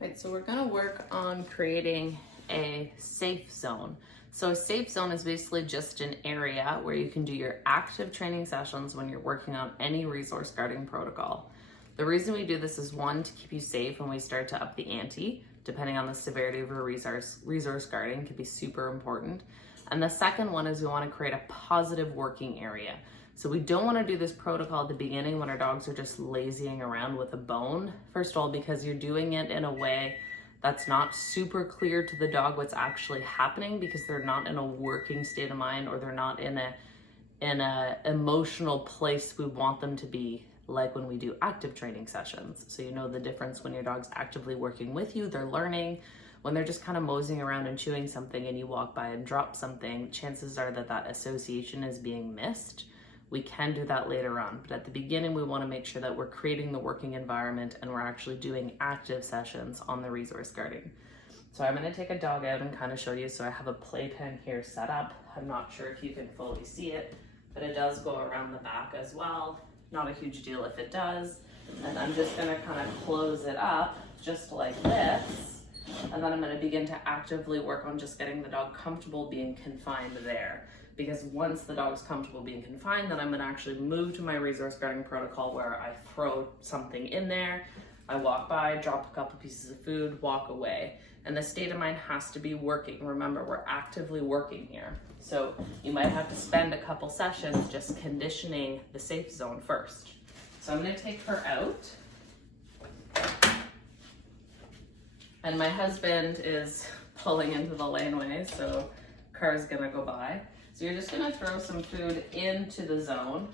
Right, so we're gonna work on creating a safe zone. So a safe zone is basically just an area where you can do your active training sessions when you're working on any resource guarding protocol. The reason we do this is one, to keep you safe when we start to up the ante, depending on the severity of your resource guarding can be super important. And the second one is we wanna create a positive working area. So we don't want to do this protocol at the beginning when our dogs are just lazying around with a bone. First of all, because you're doing it in a way that's not super clear to the dog what's actually happening, because they're not in a working state of mind, or they're not in a emotional place we want them to be, like when we do active training sessions. So you know the difference when your dog's actively working with you, they're learning. When they're just kind of moseying around and chewing something and you walk by and drop something, chances are that that association is being missed. We can do that later on, but at the beginning we want to make sure that we're creating the working environment and we're actually doing active sessions on the resource guarding. So I'm going to take a dog out and kind of show you. So I have a playpen here set up. I'm not sure if you can fully see it, but it does go around the back as well. Not a huge deal if it does. And I'm just going to kind of close it up just like this. And then I'm going to begin to actively work on just getting the dog comfortable being confined there. Because once the dog's comfortable being confined, then I'm gonna actually move to my resource guarding protocol where I throw something in there, I walk by, drop a couple pieces of food, walk away. And the state of mind has to be working. Remember, we're actively working here. So you might have to spend a couple sessions just conditioning the safe zone first. So I'm gonna take her out. And my husband is pulling into the laneway, so car's gonna go by. So you're just gonna throw some food into the zone,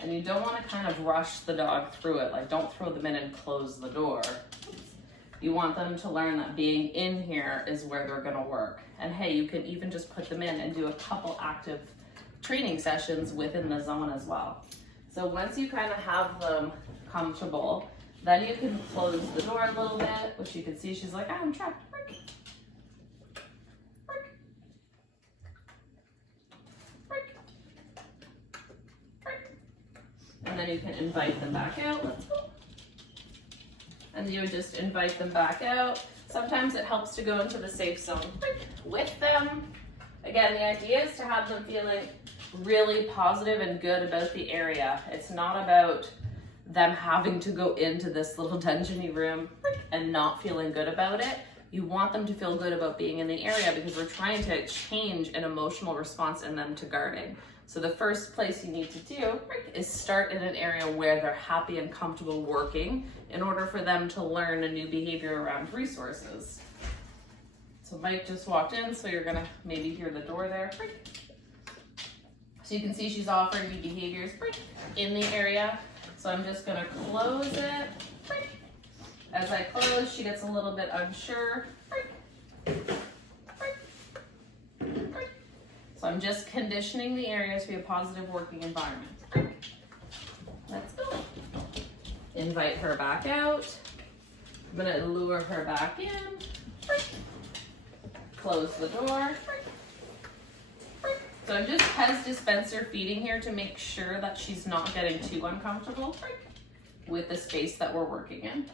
and you don't wanna kind of rush the dog through it. Like, don't throw them in and close the door. You want them to learn that being in here is where they're gonna work. And hey, you can even just put them in and do a couple active training sessions within the zone as well. So once you kind of have them comfortable, then you can close the door a little bit, which you can see she's like, I'm trapped. And then you can invite them back out. Let's go. And you would just invite them back out. Sometimes it helps to go into the safe zone with them. Again, the idea is to have them feeling really positive and good about the area. It's not about them having to go into this little dungeony room and not feeling good about it. You want them to feel good about being in the area, because we're trying to change an emotional response in them to guarding. So the first place you need to do is start in an area where they're happy and comfortable working in order for them to learn a new behavior around resources. So Mike just walked in, so you're gonna maybe hear the door there. So you can see she's offering new behaviors in the area. So I'm just gonna close it. As I close, she gets a little bit unsure. So I'm just conditioning the area to be a positive working environment. Let's go. Invite her back out. I'm gonna lure her back in. Close the door. So I'm just Pez dispenser feeding here to make sure that she's not getting too uncomfortable with the space that we're working in.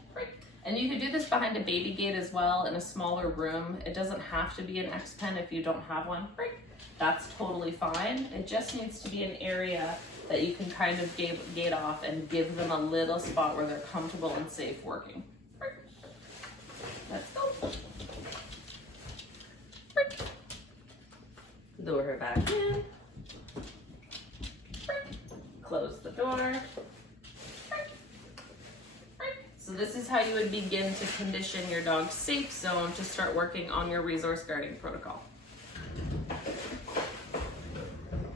And you could do this behind a baby gate as well in a smaller room. It doesn't have to be an X-Pen if you don't have one. That's totally fine. It just needs to be an area that you can kind of gate off and give them a little spot where they're comfortable and safe working. Let's go. Lure her back in. Close the door. So this is how you would begin to condition your dog's safe zone to start working on your resource guarding protocol.